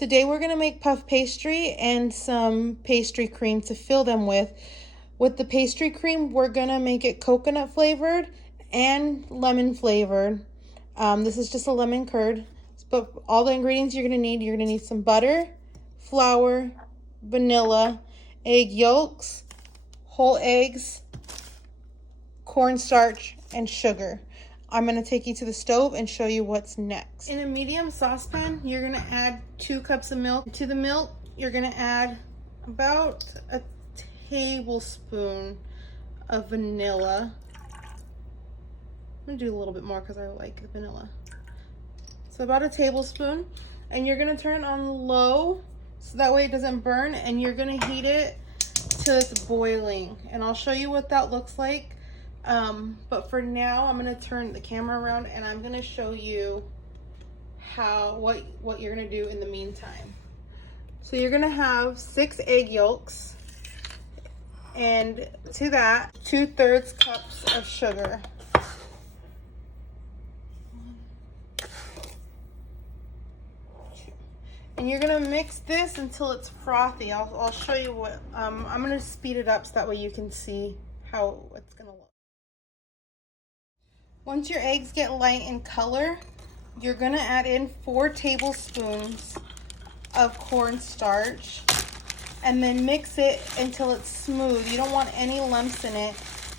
Today we're going to make puff pastry and some pastry cream to fill them with. With the pastry cream, we're going to make it coconut flavored and lemon flavored. This is just a lemon curd. But all the ingredients you're going to need some butter, flour, vanilla, egg yolks, whole eggs, cornstarch, and sugar. I'm going to take you to the stove and show you what's next. In a medium saucepan, you're going to add 2 cups of milk. To the milk, you're going to add about a tablespoon of vanilla. I'm going to do a little bit more because I like the vanilla. So about a tablespoon. And you're going to turn it on low so that way it doesn't burn. And you're going to heat it till it's boiling. And I'll show you what that looks like. But for now, I'm going to turn the camera around and I'm going to show you what you're going to do in the meantime. So you're going to have 6 egg yolks, and to that 2/3 cups of sugar. And you're going to mix this until it's frothy. I'll show you what, I'm going to speed it up so that way you can see how it's going to look. Once your eggs get light in color, you're going to add in 4 tablespoons of cornstarch and then mix it until it's smooth. You don't want any lumps in it.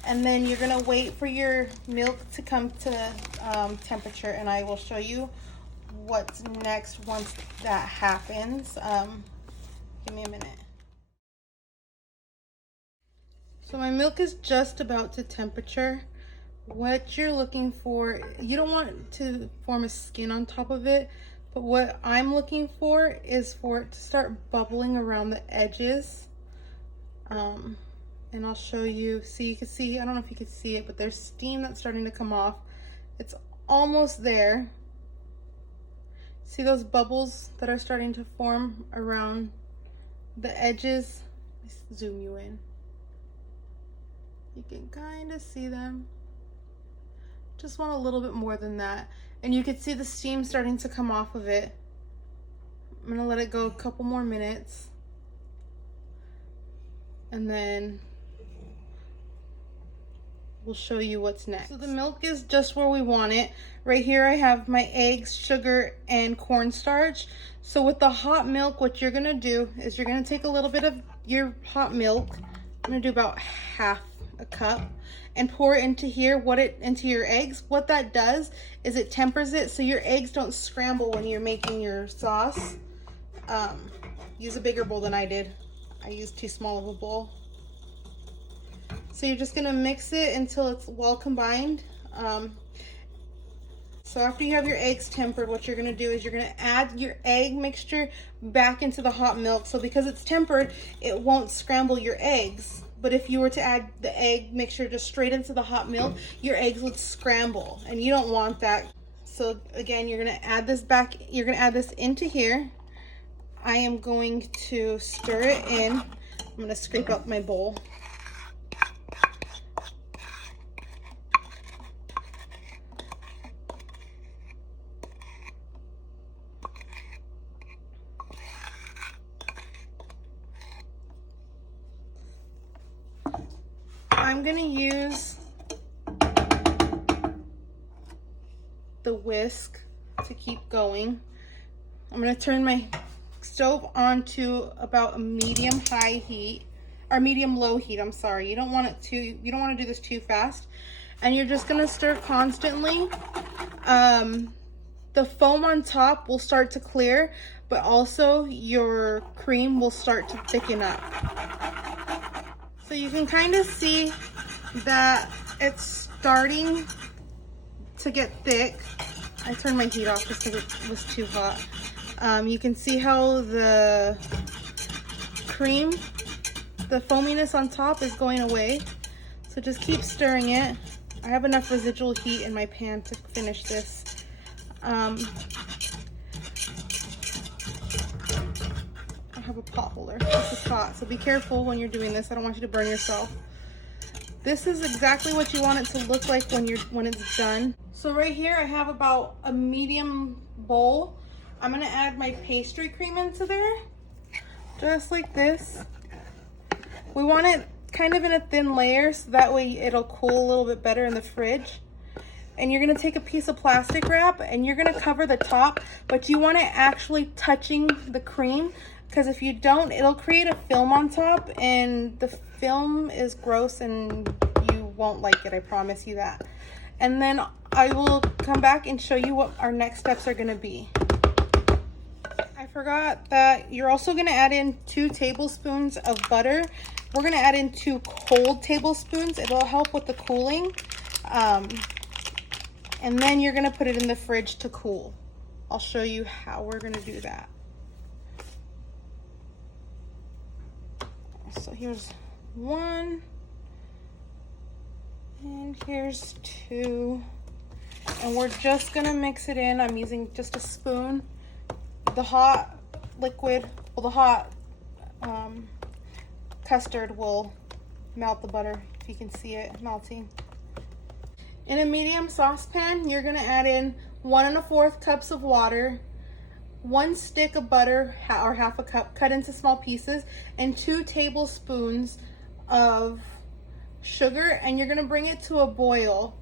And then you're going to wait for your milk to come to temperature, and I will show you what's next once that happens. Give me a minute. So my milk is just about to temperature. What you're looking for, you don't want to form a skin on top of it, but what I'm looking for is for it to start bubbling around the edges. And I'll show you, so you can see, I don't know if you can see it, but there's steam that's starting to come off. It's almost there. See those bubbles that are starting to form around the edges? Let's zoom you in. You can kind of see them. Just want a little bit more than that. And you can see the steam starting to come off of it. I'm gonna let it go a couple more minutes. And then we'll show you what's next. So the milk is just where we want it. Right here I have my eggs, sugar, and cornstarch. So with the hot milk, what you're gonna do is you're gonna take a little bit of your hot milk. I'm gonna do about half a cup and pour it into here, into your eggs. What that does is it tempers it so your eggs don't scramble when you're making your sauce. Use a bigger bowl than I did. I used too small of a bowl. So you're just gonna mix it until it's well combined. So after you have your eggs tempered, what you're gonna do is you're gonna add your egg mixture back into the hot milk. So because it's tempered, it won't scramble your eggs. But if you were to add the egg mixture just straight into the hot milk, your eggs would scramble, and you don't want that. So again, you're gonna add this back, you're gonna add this into here. I am going to stir it in. I'm gonna scrape up my bowl. I'm gonna use the whisk to keep going. I'm gonna turn my stove on to about a medium high heat, or medium low heat, I'm sorry. You don't want to do this too fast. And you're just gonna stir constantly. The foam on top will start to clear, but also your cream will start to thicken up. So you can kind of see that it's starting to get thick. I turned my heat off just because it was too hot. You can see how the cream, the foaminess on top is going away. So just keep stirring it. I have enough residual heat in my pan to finish this. I have a pot holder. This is hot, so be careful when you're doing this. I don't want you to burn yourself. This is exactly what you want it to look like when it's done. So right here I have about a medium bowl, I'm gonna add my pastry cream into there, just like this. We want it kind of in a thin layer so that way it'll cool a little bit better in the fridge. And you're gonna take a piece of plastic wrap and you're gonna cover the top, but you want it actually touching the cream, because if you don't, it'll create a film on top, and the film is gross and you won't like it, I promise you that. And then I will come back and show you what our next steps are gonna be. I forgot that you're also gonna add in 2 tablespoons of butter. We're gonna add in 2 cold tablespoons. It'll help with the cooling. And then you're gonna put it in the fridge to cool. I'll show you how we're gonna do that. So here's 1, and here's 2. And we're just gonna mix it in. I'm using just a spoon. The hot liquid, well, the hot custard will melt the butter, if you can see it melting. In a medium saucepan, you're gonna add in 1 1/4 cups of water, 1 stick of butter, or half a cup, cut into small pieces, and 2 tablespoons of sugar, and you're gonna bring it to a boil.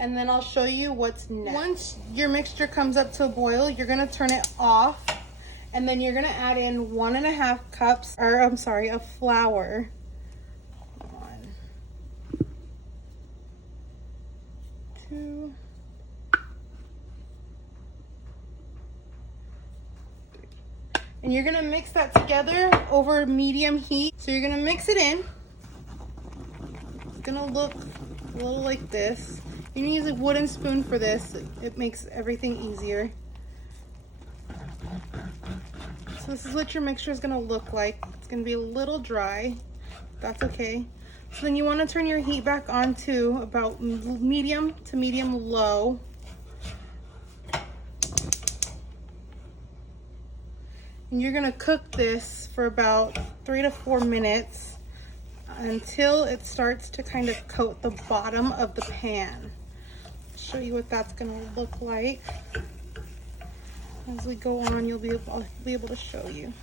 And then I'll show you what's next. Once your mixture comes up to a boil, you're gonna turn it off, and then you're gonna add in 1 1/2 cups, or I'm sorry, of flour. 1, 2, 3. And you're gonna mix that together over medium heat. So you're gonna mix it in. It's gonna look a little like this. You can use a wooden spoon for this. It makes everything easier. So this is what your mixture is gonna look like. It's gonna be a little dry. That's okay. So then you wanna turn your heat back on to about medium to medium low. And you're gonna cook this for about 3 to 4 minutes until it starts to kind of coat the bottom of the pan. Show you what that's gonna look like. As we go on, I'll be able to show you.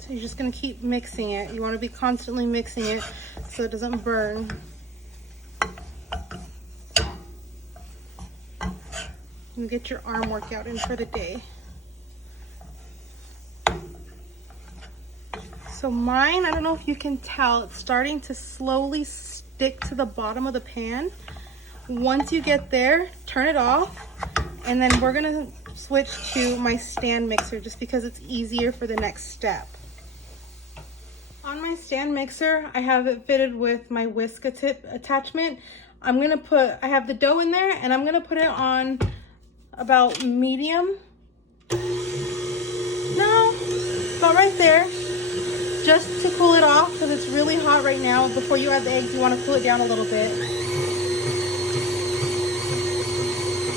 So you're just gonna keep mixing it. You wanna be constantly mixing it so it doesn't burn. You get your arm workout in for the day. So mine, I don't know if you can tell, it's starting to slowly stick to the bottom of the pan. Once you get there, turn it off, and then we're gonna switch to my stand mixer just because it's easier for the next step. On my stand mixer, I have it fitted with my whisk tip attachment. I have the dough in there, and I'm gonna put it on about medium. No, about right there. Just to cool it off, because it's really hot right now. Before you add the eggs, you wanna cool it down a little bit.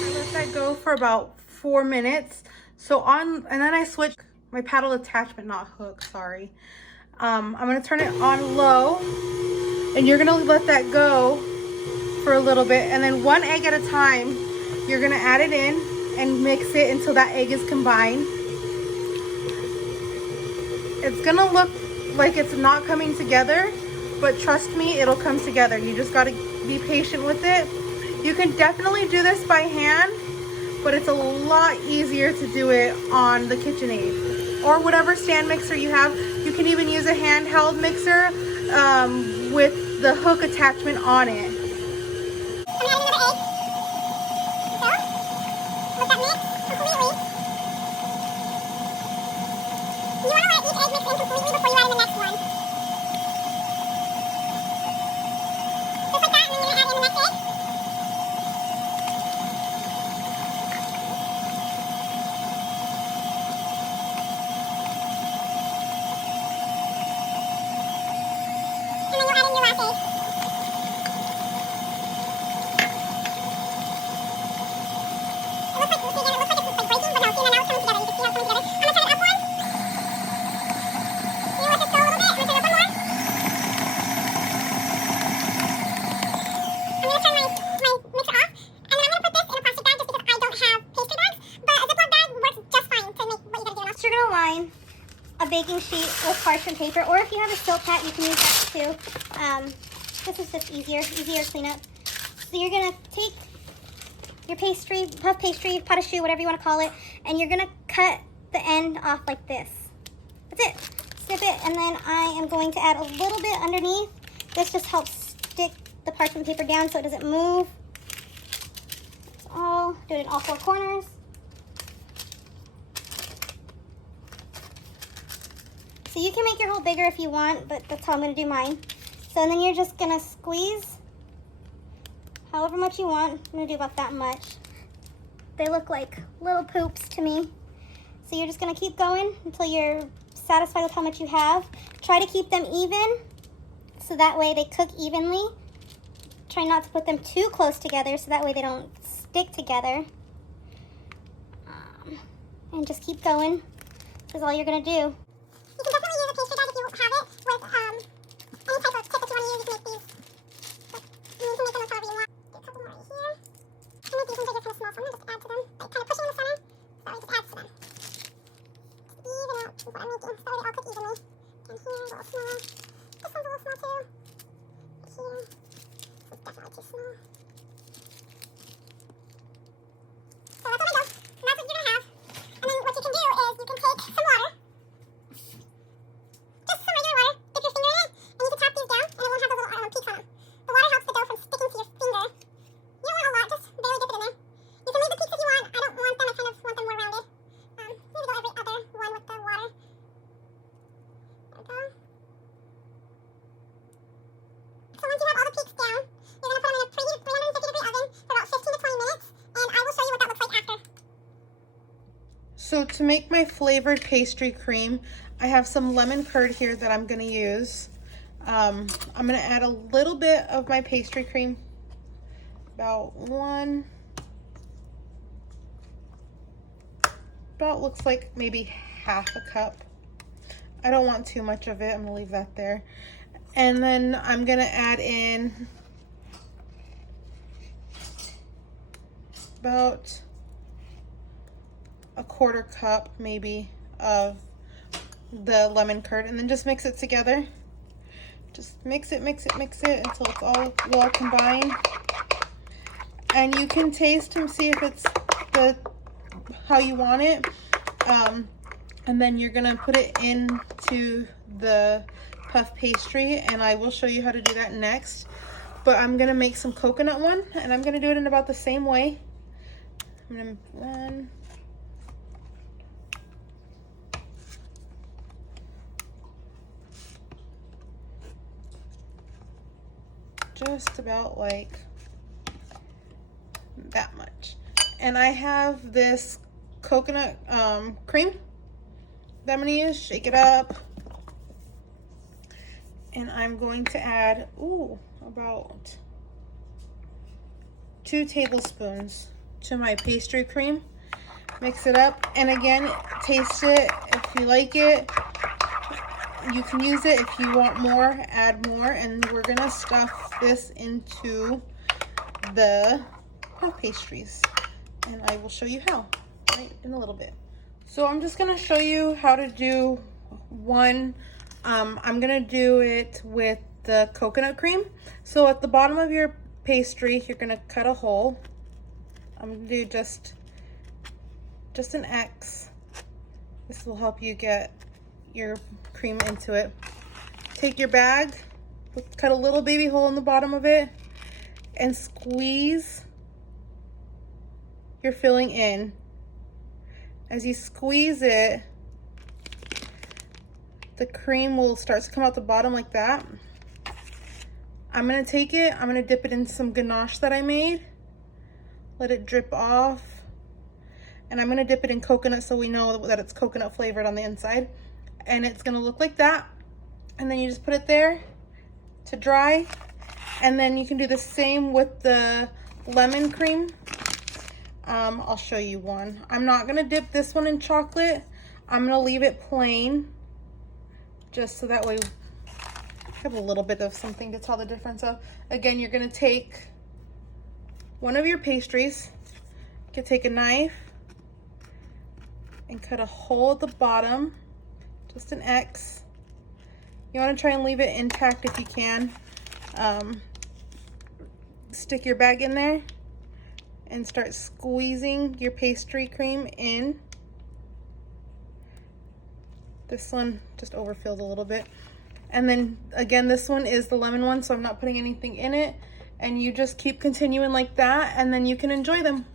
I let that go for about 4 minutes. And then I switch my paddle attachment, not hook, sorry. I'm gonna turn it on low, and you're gonna let that go for a little bit, and then 1 egg at a time, you're gonna add it in and mix it until that egg is combined. It's gonna look like it's not coming together, but trust me, it'll come together. You just gotta be patient with it. You can definitely do this by hand, but it's a lot easier to do it on the KitchenAid or whatever stand mixer you have. You can even use a handheld mixer with the hook attachment on it. I'm adding another egg. So, let that mix completely. You want to let each egg mix in completely before you add in the next one. Just like that, and then you're going to add in the next egg. find a baking sheet with parchment paper, or if you have a silk hat, you can use that too. This is just easier cleanup. So you're gonna take your pastry, puff pastry, pot of choux, whatever you want to call it, and you're gonna cut the end off like this. That's it. Snip it, and then I am going to add a little bit underneath. This just helps stick the parchment paper down so it doesn't move. That's all. Do it in all 4 corners. So you can make your hole bigger if you want, but that's how I'm going to do mine. So and then you're just going to squeeze however much you want. I'm going to do about that much. They look like little poops to me. So you're just going to keep going until you're satisfied with how much you have. Try to keep them even so that way they cook evenly. Try not to put them too close together so that way they don't stick together. And just keep going. This is all you're going to do. You can definitely use a pastry guide if you have it with any type of tip that you want to use to make these. But you can make them with however you want. Do a couple more right here. I make these ones are just kind of small, so I'm going to just add to them. Like kind of pushing in the center, so that way it just adds to them. Just even out is what I'm making, so that way they all cook evenly. Down here, a little smaller. This one's a little small too. Here, this is definitely too small. So that's what I go. And that's what you're going to have. And then what you can do is you can take some water. Just some regular water, dip your finger in it, and you can tap these down, and it won't have those little peaks on them. The water helps the dough from sticking to your finger. You don't want a lot, just barely dip it in there. You can leave the peaks if you want. I don't want them, I kind of want them more rounded. Maybe go every other one with the water. There we go. So once you have all the peaks down, you're going to put them in a preheated 350-degree oven for about 15 to 20 minutes, and I will show you what that looks like after. So to make my flavored pastry cream, I have some lemon curd here that I'm going to use. I'm going to add a little bit of my pastry cream, about looks like maybe half a cup. I don't want too much of it. I'm going to leave that there. And then I'm going to add in about a 1/4 cup maybe of the lemon curd, and then just mix it together. Just mix it until it's all well combined. And you can taste and see if it's how you want it. And then you're gonna put it into the puff pastry, and I will show you how to do that next. But I'm gonna make some coconut one, and I'm gonna do it in about the same way. I'm gonna one. Just about like that much. And I have this coconut cream that I'm gonna use. Shake it up. And I'm going to add, about 2 tablespoons to my pastry cream. Mix it up, and again, taste it. If you like it, you can use it. If you want more, add more. And we're gonna stuff this into the puff pastries, and I will show you how right in a little bit. So I'm just gonna show you how to do one. I'm gonna do it with the coconut cream. So at the bottom of your pastry, you're gonna cut a hole. I'm gonna do just an X. This will help you get your cream into it. Take your bag, cut a little baby hole in the bottom of it, and squeeze your filling in. As you squeeze it, the cream will start to come out the bottom like that. I'm gonna take it, I'm gonna dip it in some ganache that I made, let it drip off, and I'm gonna dip it in coconut so we know that it's coconut flavored on the inside. And it's gonna look like that. And then you just put it there to dry. And then you can do the same with the lemon cream. I'll show you one. I'm not gonna dip this one in chocolate. I'm gonna leave it plain, just so that way we have a little bit of something to tell the difference of. Again, you're gonna take one of your pastries. You can take a knife and cut a hole at the bottom just an X. You want to try and leave it intact if you can. Stick your bag in there and start squeezing your pastry cream in. This one just overfilled a little bit. And then again, this one is the lemon one, so I'm not putting anything in it. And you just keep continuing like that, and then you can enjoy them.